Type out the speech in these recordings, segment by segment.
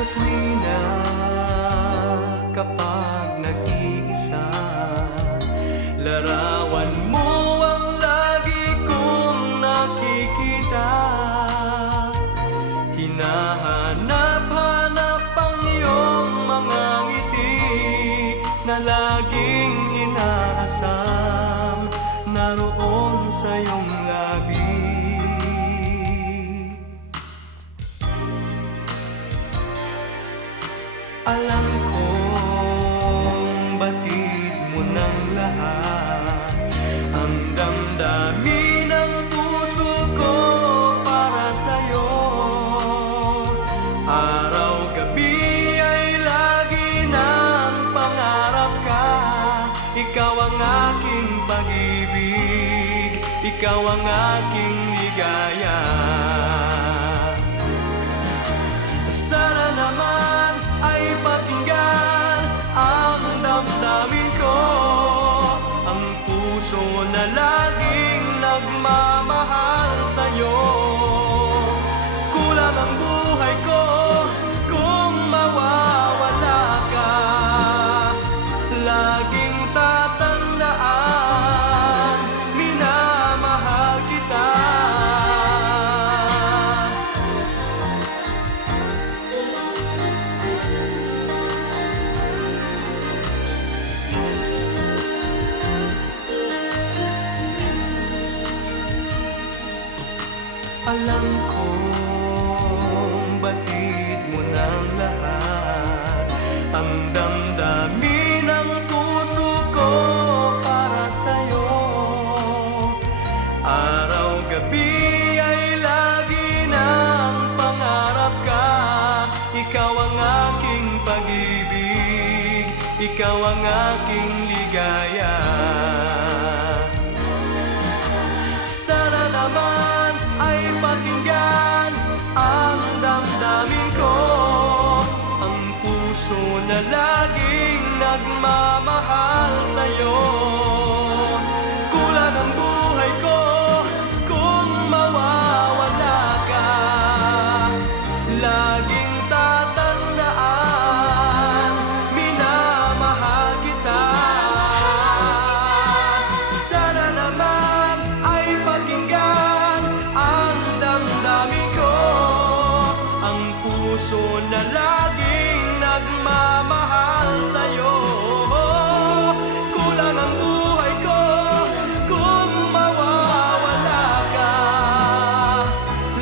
Sa tuwina kapag nag-iisa, larawan mo ang lagi kong nakikita. Hinahanap-hanap ang iyong mga ngiti na laging inaasam naroon sa iyong labi. Alam kong batid mo ng lahat ang damdamin ng puso ko para sa'yo. Araw-gabi ay lagi ng pangarap ka. Ikaw ang aking pag-ibig, ikaw ang aking ligaya. Sana naman ay pakinggan ang damdamin ko, ang puso na laging nagmamahal sa'yo. Kulang ang buhay ko kung mawawala ka. Laging tatandaan, minamahal kita. Alam kong batid mo ng lahat ang damdamin ng puso ko para sa'yo. Araw-gabi ay lagi ng pangarap ka. Ikaw ang aking pag-ibig, ikaw ang aking ligaya. Sana naman ay pakinggan ang damdamin ko, ang puso na laging nagmamahal sa'yo. Kulang ang buhay ko kung mawawala ka. Laging tatandaan, minamahal kita. Sana naman ay pakinggan ang damdamin ko, ang puso na laging nagmamahal sa'yo. Kulang ang buhay ko kung mawawala ka.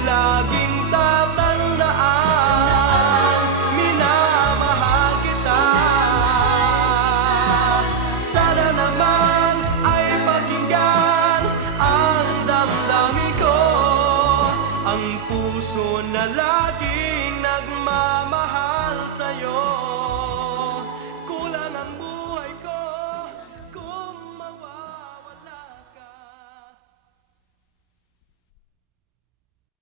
Laging tatandaan, minamahal kita. Sana naman ay pakinggan ang damdamin ko, ang puso na laging nagmamahal sa'yo.